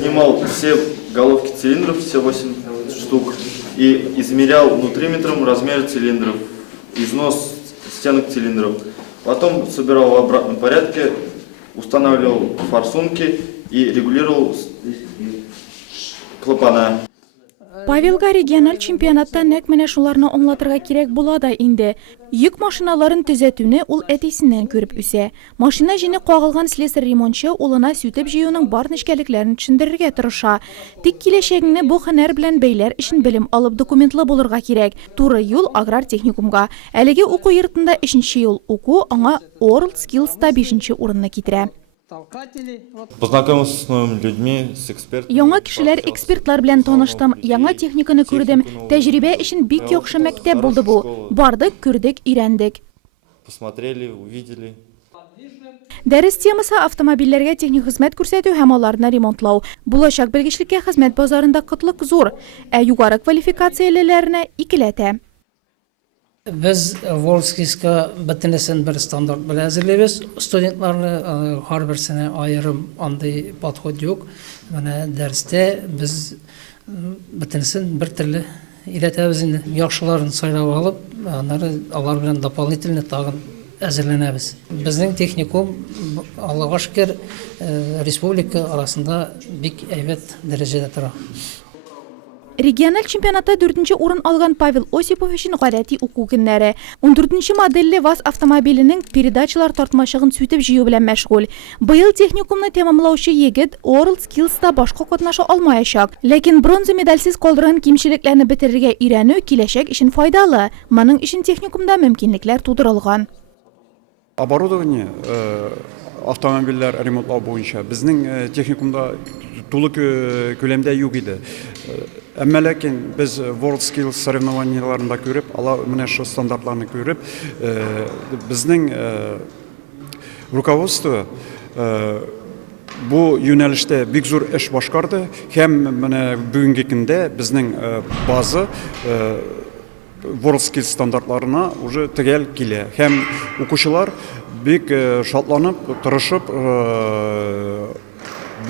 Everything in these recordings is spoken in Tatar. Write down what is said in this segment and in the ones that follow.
Снимал все головки цилиндров, все 8 штук, и измерял внутриметром размер цилиндров, износ стенок цилиндров. Потом собирал в обратном порядке, устанавливал форсунки и регулировал клапана. Павелга региональ чемпионатта нәк менә шуларны аңлатырга кирәк була да инде. Йөк машиналарын төзәтүне ул әтисеннән күреп үсә. Машина җине кагылган слесарь ремонтчы улына сүтеп җыюның бар нечкәлекләрен төшендерергә тырыша. Тик киләчәгеңне бу һөнәр белән бәйләр өчен белем алып документлы булырга кирәк. Туры юл аграр техникумга. Әлеге уку йортында 3нче ел уку аңа World Skills'та 5нче урынны китерә. Познакомился с новыми людьми, с экспертами. Яңа кешеләр, экспертлар белән таныштым, яңа техниканы күрдем. Тәҗрибә өчен бик яхшы мәктәп булды бу. Бардык, күрдек, өйрәндек. Посмотрели, увидели. Дәрес темасы автомобильләргә техник хезмәт күрсәтү һәм аларны ремонтлау. Булачак белгечлеккә хезмәт базарында кытлык зур, ә югары квалификациялеләрне икеләтә. Biz WorldSkills'ка бөтенесен bir стандарт белән әзерләйбез. Студентларны һәрберсенә аерым андый подход юк. Менә дәрестә без бөтенесен бер төрле өйрәтәбез инде. Яхшыларын сайлап алып, алар белән дополнительно тагын әзерләнәбез. Безнең техникум Аллага шөкер республика арасында бик әйбәт дәрәҗәдә тора. Региональ чемпионатта 4нче урын алган Павел Осипов өчен гадәти уку көннәре. 14нче модельле ВАЗ автомобиленең передачалар тартмачыгын сүтеп җыю белән мәшгуль. Быел техникумны тәмамлаучы егет World Skills'та башка катнаша алмаячак. Ләкин бронза медальсез калдырган кимчелекләрне бетерергә өйрәнү киләчәк өчен файдалы. Моның өчен техникумда мөмкинлекләр тудырылган. Оборудование автомобильләр ремонтлау буенча безнең техникумда тулы күләмдә юк иде. Әмма ләкин без World Skills соревнованиеларында күреп, алар менә шу стандартларны күреп, безнең руководство бу юнәлештә бик зур эш башкарды һәм менә бүгенге көндә безнең база World Skills стандартларына уже төгәл килә. Һәм укучылар бик шатланып, тырышып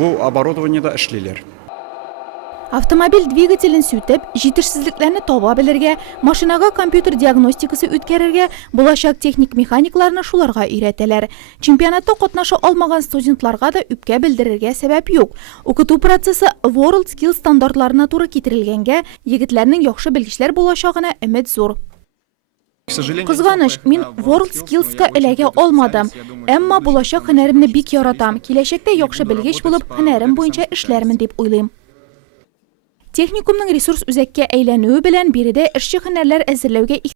бу оборудованиедә эшлиләр. Автомобиль двигателен сүтеп, җитешсезлекләрне таба белергә, машинага компьютер диагностикасы үткәрергә, булачак техник механикларны шуларга өйрәтәләр. Чемпионатта катнаша алмаган студентларга да үпкә белдерергә сәбәп юк. Укыту процессы World Skills стандартларына туры китерелгәнгә, егетләрнең яхшы белгечләр булачагына өмет зур. Кызганыч, мин World Skills'ка эләгә алмадым, әмма булачак һөнәремне бик яратам. Киләчәктә яхшы белгеч булып, һөнәрем буенча эшләрмен дип уйлыйм. Техникумның ресурс үзәккә әйләнүе белән биредә эшче һөнәрләр әзерләүгә